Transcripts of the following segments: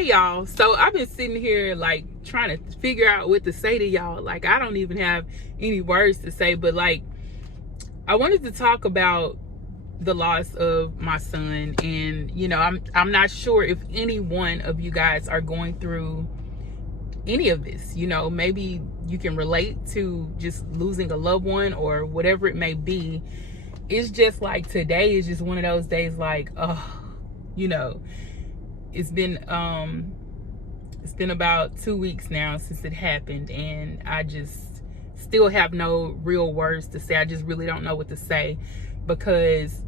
Hey y'all, so I've been sitting here like trying to figure out what to say to y'all. Like, I don't even have any words to say, but like, I wanted to talk about the loss of my son. And I'm not sure if any one of you guys are going through any of this. Maybe you can relate to just losing a loved one or whatever it may be. It's just like today is just one of those days like, it's been about 2 weeks now since it happened, and I just still have no real words to say. I just really don't know what to say, because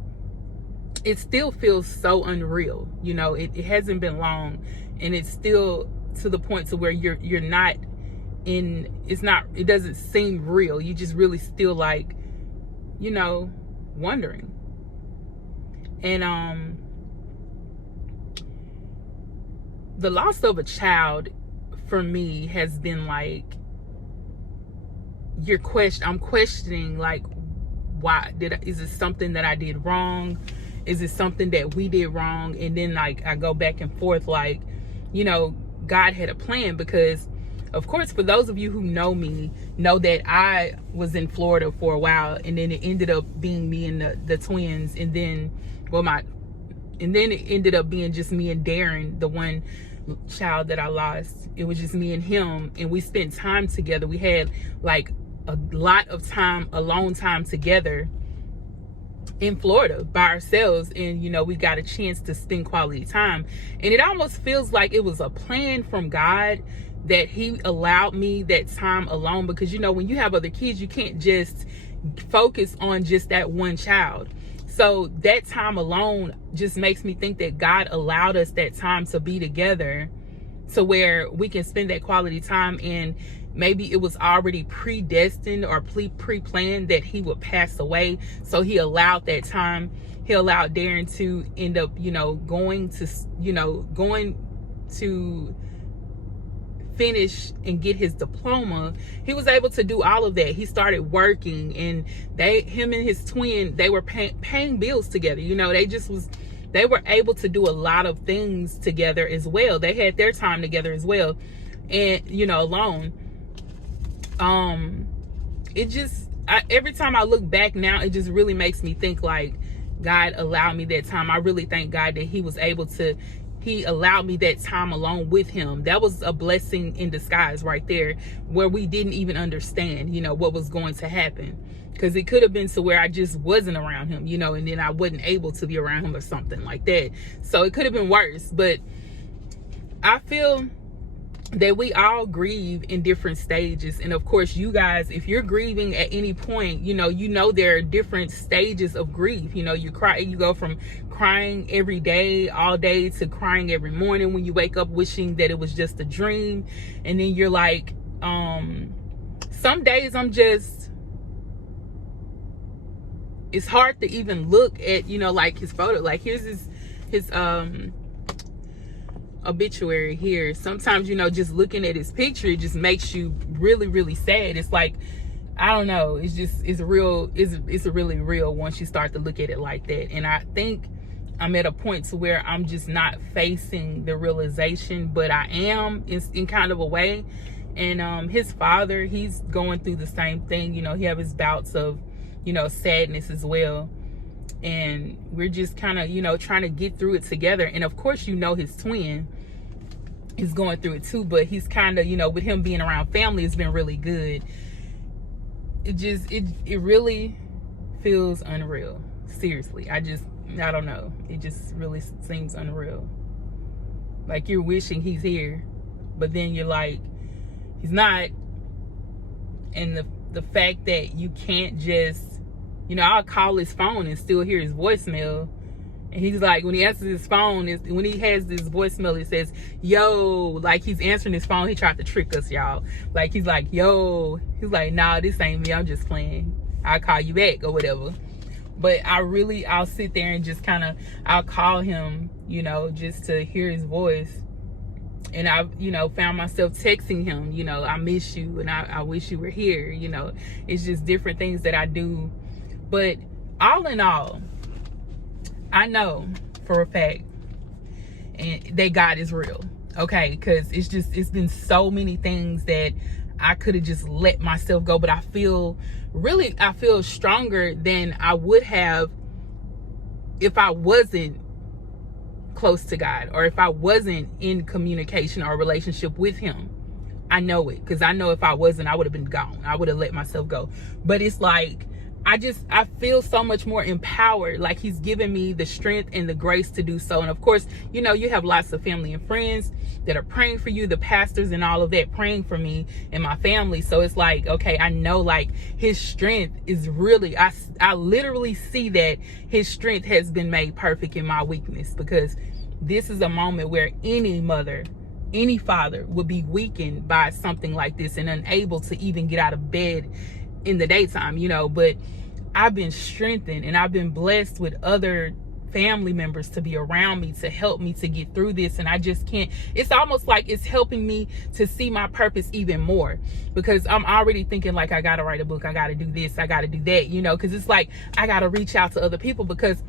it still feels so unreal. It hasn't been long, and it's still to the point to where you're not in, it doesn't seem real. You just really still like, wondering. And the loss of a child for me has been like, I'm questioning, like, why is it something that I did wrong? Is it something that we did wrong? And then like I go back and forth, like, God had a plan, because of course, for those of you who know me, know that I was in Florida for a while, and then it ended up being me and the twins, and then it ended up being just me and Darren, the one child that I lost. It was just me and him, and we spent time together. We had like a lot of time, alone time together in Florida by ourselves, and we got a chance to spend quality time. And it almost feels like it was a plan from God that he allowed me that time alone, because when you have other kids, you can't just focus on just that one child. So that time alone just makes me think that God allowed us that time to be together, to where we can spend that quality time. And maybe it was already predestined or pre-planned that he would pass away. So he allowed that time. He allowed Darren to end up, going to finish and get his diploma. He was able to do all of that. He started working, and him and his twin, they were paying bills together. They were able to do a lot of things together as well. They had their time together as well, and alone. Every time I look back now, it just really makes me think like, God allowed me that time. I really thank God that he allowed me that time alone with him. That was a blessing in disguise right there, where we didn't even understand, what was going to happen. Because it could have been to where I just wasn't around him, and then I wasn't able to be around him or something like that. So it could have been worse. But I feel that we all grieve in different stages. And of course, you guys, if you're grieving at any point, there are different stages of grief. You cry, you go from crying every day, all day, to crying every morning when you wake up wishing that it was just a dream. And then you're like, some days it's hard to even look at, like his photo. Like, here's his obituary here. Sometimes, just looking at his picture, it just makes you really, really sad. It's like, I don't know, it's a really real once you start to look at it like that. And I think I'm at a point to where I'm just not facing the realization, but I am in kind of a way. And his father, he's going through the same thing. He have his bouts of sadness as well. And we're just kind of, trying to get through it together. And of course, his twin is going through it too, but he's kind of, with him being around family, it's been really good. It really feels unreal. Seriously. I don't know. It just really seems unreal. Like, you're wishing he's here, but then you're like, he's not. And the fact that you can't just, I'll call his phone and still hear his voicemail. And he's like, when he answers his phone, when he has this voicemail, it says, yo, like he's answering his phone. He tried to trick us, y'all. Like, he's like, yo, he's like, nah, this ain't me. I'm just playing. I'll call you back or whatever. But I'll sit there and just I'll call him, just to hear his voice. And I, found myself texting him, I miss you and I wish you were here. It's just different things that I do. But all in all, I know for a fact and that God is real. Okay, because it's been so many things that I could have just let myself go, but I feel stronger than I would have if I wasn't close to God, or if I wasn't in communication or relationship with him. I know it, because I know if I wasn't, I would have been gone. I would have let myself go. But it's like, I feel so much more empowered, like he's given me the strength and the grace to do so. And of course, you know, you have lots of family and friends that are praying for you, the pastors and all of that praying for me and my family. So it's like, okay, I know like his strength is really, I literally see that his strength has been made perfect in my weakness, because this is a moment where any mother, any father would be weakened by something like this and unable to even get out of bed in the daytime, you know. But I've been strengthened, and I've been blessed with other family members to be around me to help me to get through this. And I just can't, it's almost like it's helping me to see my purpose even more, because I'm already thinking like, I gotta write a book, I gotta do this, I gotta do that, you know, because it's like I gotta reach out to other people. Because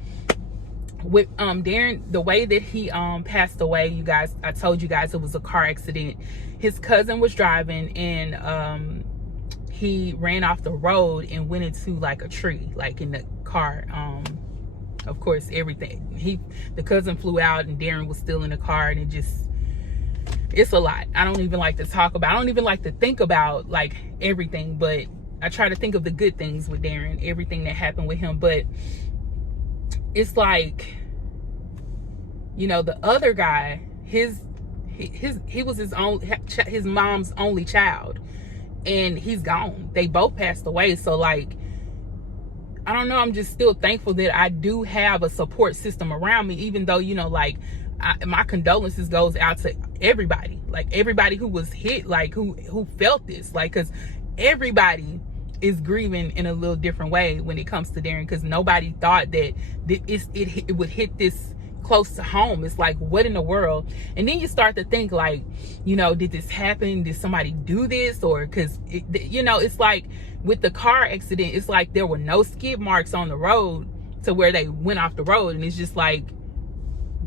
with Darren, the way that he passed away, you guys, I told you guys it was a car accident. His cousin was driving, and he ran off the road and went into like a tree, like in the car. Of course, everything, the cousin flew out and Darren was still in the car, and it's a lot. I don't even like to talk about, I don't even like to think about like everything, but I try to think of the good things with Darren, everything that happened with him. But it's like, you know, the other guy, he was his mom's only child, and he's gone. They both passed away. So like, I don't know, I'm just still thankful that I do have a support system around me, even though, you know, like my condolences goes out to everybody, like everybody who was hit, like who felt this, like, because everybody is grieving in a little different way when it comes to Darren, because nobody thought that it would hit this close to home. It's like, what in the world? And then you start to think like, you know, did this happen? Did somebody do this? Or because, you know, it's like with the car accident, it's like there were no skid marks on the road to where they went off the road. And it's just like,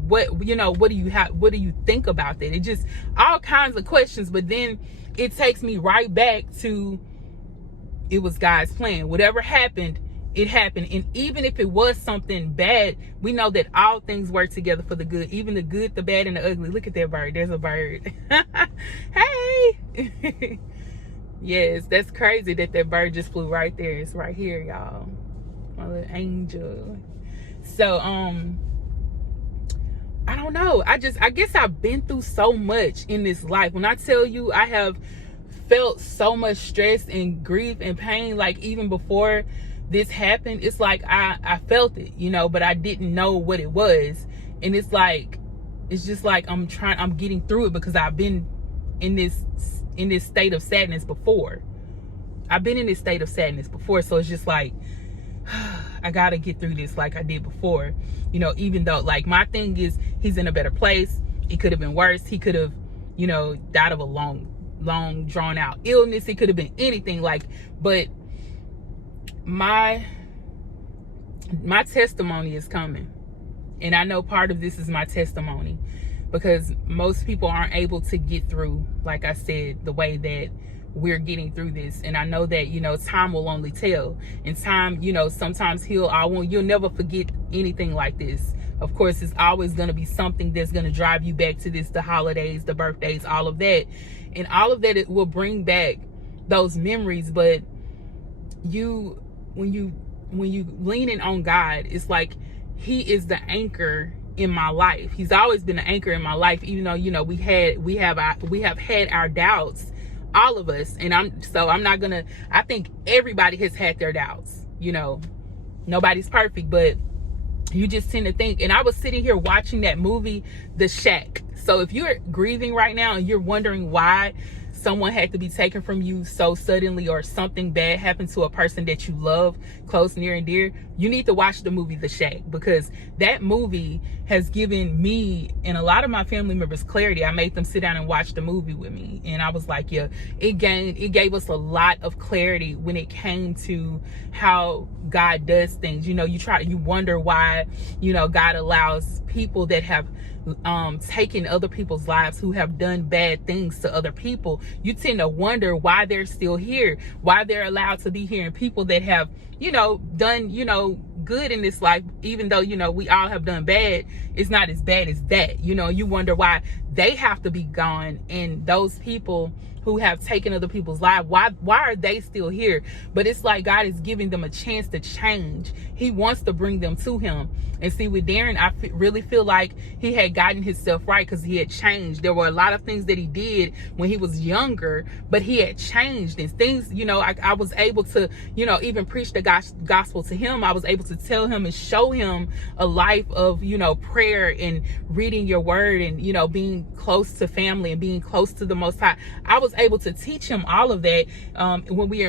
what, you know, what do you think about that? It just, all kinds of questions. But then it takes me right back to, it was God's plan. Whatever happened, it happened. And even if it was something bad, we know that all things work together for the good, even the good, the bad, and the ugly. Look at that bird. There's a bird. Hey. Yes, that's crazy that bird just flew right there. It's right here, y'all. My little angel. So, I don't know. I guess I've been through so much in this life. When I tell you, I have felt so much stress and grief and pain, like even before this happened, it's like I felt it, you know, but I didn't know what it was. And it's like, it's just like I'm getting through it, because I've been in this state of sadness before. I've been in this state of sadness before. So it's just like, I gotta get through this like I did before, you know, even though like my thing is, he's in a better place. It could have been worse. He could have, you know, died of a long drawn out illness. It could have been anything, like, but my testimony is coming. And I know part of this is my testimony, because most people aren't able to get through, like I said, the way that we're getting through this. And I know that, you know, time will only tell. And time, you know, sometimes you'll never forget anything like this. Of course, it's always going to be something that's going to drive you back to this, the holidays, the birthdays, all of that. And all of that, it will bring back those memories. But when you leaning on God, it's like he is the anchor in my life. He's always been an anchor in my life, even though, you know, we have had our doubts, all of us. And I think everybody has had their doubts, you know, nobody's perfect, but you just tend to think. And I was sitting here watching that movie, The Shack. So if you're grieving right now and you're wondering why someone had to be taken from you so suddenly, or something bad happened to a person that you love close, near, and dear, you need to watch the movie The Shack, because that movie has given me and a lot of my family members clarity. I made them sit down and watch the movie with me, and I was like, yeah, it gave us a lot of clarity when it came to how God does things. You know, you wonder why, you know, God allows people that have taking other people's lives, who have done bad things to other people, you tend to wonder why they're still here, why they're allowed to be here. And people that have, done, good in this life, even though, we all have done bad, it's not as bad as that. You wonder why they have to be gone. And those people who have taken other people's lives, why are they still here? But it's like God is giving them a chance to change. He wants to bring them to him. And see, with Darren, I really feel like he had gotten himself right, because he had changed. There were a lot of things that he did when he was younger, but he had changed. And things, I was able to, even preach the gospel to him. I was able to tell him and show him a life of, prayer and reading your word and, being close to family and being close to the Most High. I was able to teach him all of that when we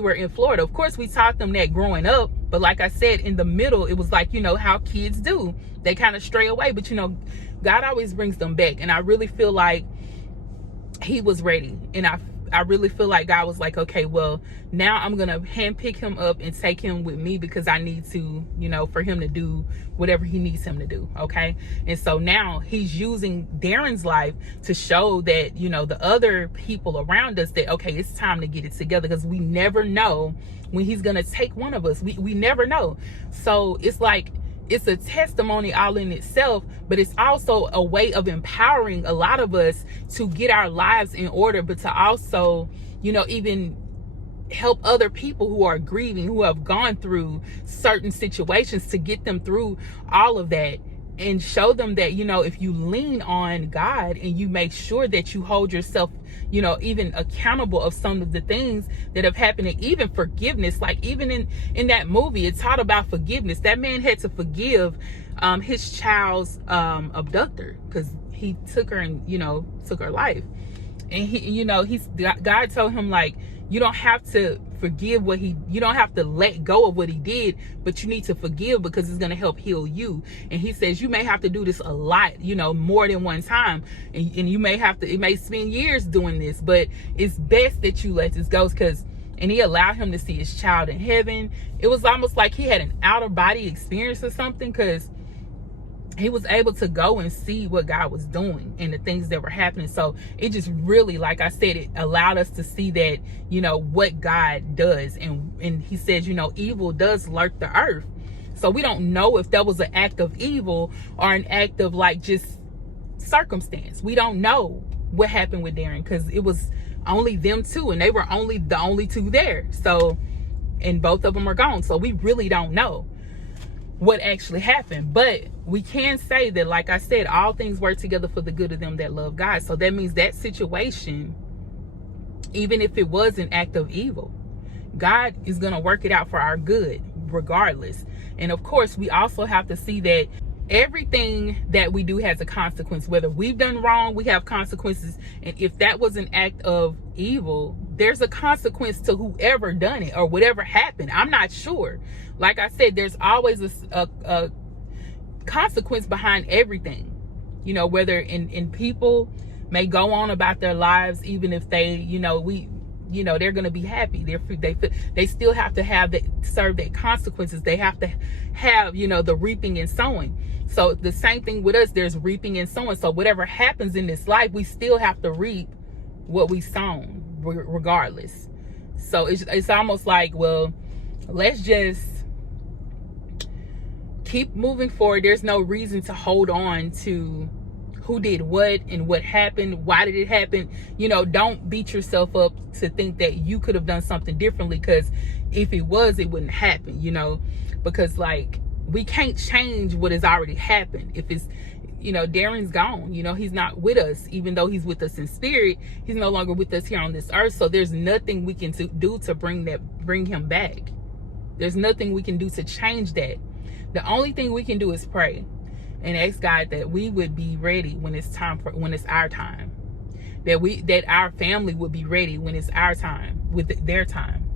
were in Florida. Of course, we taught them that growing up. But like I said, in the middle, it was like, how kids do. They kind of stray away. But, God always brings them back. And I really feel like he was ready. And I really feel like God was like, okay, well, now I'm going to handpick him up and take him with me, because I need to, for him to do whatever he needs him to do. Okay. And so now he's using Darren's life to show that, the other people around us that, okay, it's time to get it together, because we never know when he's going to take one of us. We never know. So it's like, it's a testimony all in itself, but it's also a way of empowering a lot of us to get our lives in order, but to also, even help other people who are grieving, who have gone through certain situations, to get them through all of that. And show them that, if you lean on God and you make sure that you hold yourself, even accountable of some of the things that have happened, and even forgiveness. Like even in that movie, it taught about forgiveness. That man had to forgive his child's abductor, because he took her and, took her life. And he, God told him, like, you don't have to forgive you don't have to let go of what he did, but you need to forgive, because it's going to help heal you. And he says, you may have to do this a lot, more than one time. And you may have to, it may spend years doing this, but it's best that you let this go. And he allowed him to see his child in heaven. It was almost like he had an outer body experience or something, because he was able to go and see what God was doing and the things that were happening. So it just really, like I said, it allowed us to see that, what God does. And he says, evil does lurk the earth. So we don't know if that was an act of evil or an act of like just circumstance. We don't know what happened with Darren, because it was only them two, and they were the only two there. So, and both of them are gone. So we really don't know what actually happened. But we can say that, like I said, all things work together for the good of them that love God. So that means that situation, even if it was an act of evil, God is going to work it out for our good regardless. And of course, we also have to see that everything that we do has a consequence. Whether we've done wrong, we have consequences. And if that was an act of evil, there's a consequence to whoever done it or whatever happened. I'm not sure. Like I said, there's always a consequence behind everything. Whether in people may go on about their lives, even if they, they're going to be happy. They still have to serve their consequences. They have to have, the reaping and sowing. So the same thing with us, there's reaping and sowing. So whatever happens in this life, we still have to reap what we sown regardless. So it's almost like, well, let's just keep moving forward. There's no reason to hold on to who did what and what happened. Why did it happen? Don't beat yourself up to think that you could have done something differently, because if it was, it wouldn't happen, because like we can't change what has already happened. If it's, Darren's gone, he's not with us, even though he's with us in spirit. He's no longer with us here on this earth. So there's nothing we can do to bring him back. There's nothing we can do to change that. The only thing we can do is pray and ask God that we would be ready when it's our time. That our family would be ready when it's our time, with their time.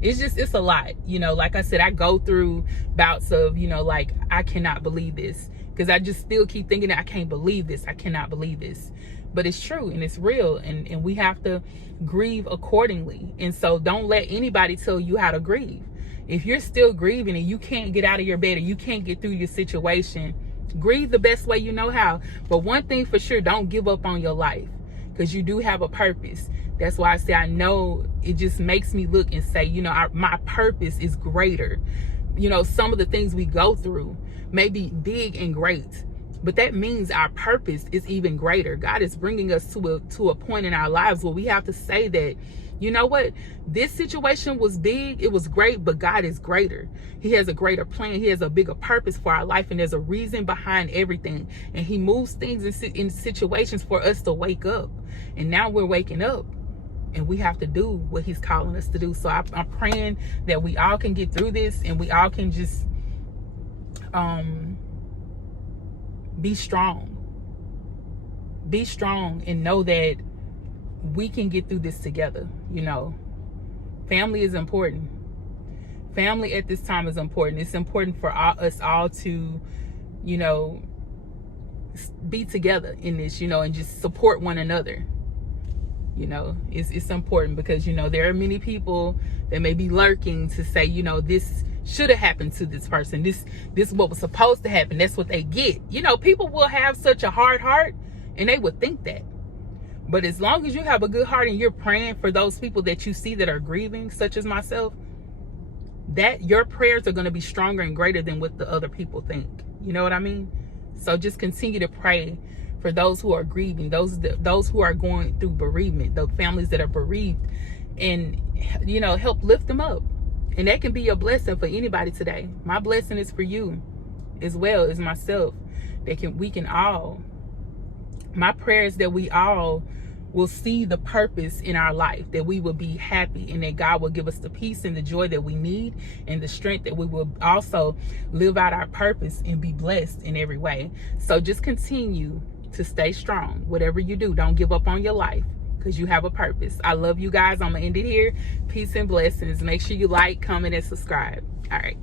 It's a lot. Like I said, I go through bouts of, like, I cannot believe this, because I just still keep thinking that I can't believe this. I cannot believe this. But it's true and it's real, and we have to grieve accordingly. And so don't let anybody tell you how to grieve. If you're still grieving and you can't get out of your bed or you can't get through your situation, Grieve the best way you know how. But one thing for sure, don't give up on your life, because you do have a purpose. That's why I say, I know it just makes me look and say, you know, my purpose is greater. You know, some of the things we go through may be big and great, but that means our purpose is even greater. God is bringing us to a point in our lives where we have to say that, you know what, this situation was big, it was great, but God is greater. He has a greater plan. He has a bigger purpose for our life, and there's a reason behind everything. And he moves things in situations for us to wake up. And now we're waking up, and we have to do what he's calling us to do. So I'm praying that we all can get through this, and we all can just be strong. Be strong and know that we can get through this together. You know, family is important. Family at this time is important. It's important for us all to, you know, be together in this, you know, and just support one another. You know, it's important, because, you know, there are many people that may be lurking to say, you know, this should have happened to this person. This is what was supposed to happen. That's what they get. You know, people will have such a hard heart, and they would think that. But as long as you have a good heart and you're praying for those people that you see that are grieving, such as myself, that your prayers are going to be stronger and greater than what the other people think. You know what I mean? So just continue to pray for those who are grieving, those who are going through bereavement, the families that are bereaved, and, you know, help lift them up. And that can be a blessing for anybody today. My blessing is for you as well as myself. We can all, my prayer is that we all will see the purpose in our life, that we will be happy, and that God will give us the peace and the joy that we need, and the strength that we will also live out our purpose and be blessed in every way. So just continue to stay strong. Whatever you do, don't give up on your life, because you have a purpose. I love you guys. I'm gonna end it here. Peace and blessings. Make sure you like, comment, and subscribe. All right.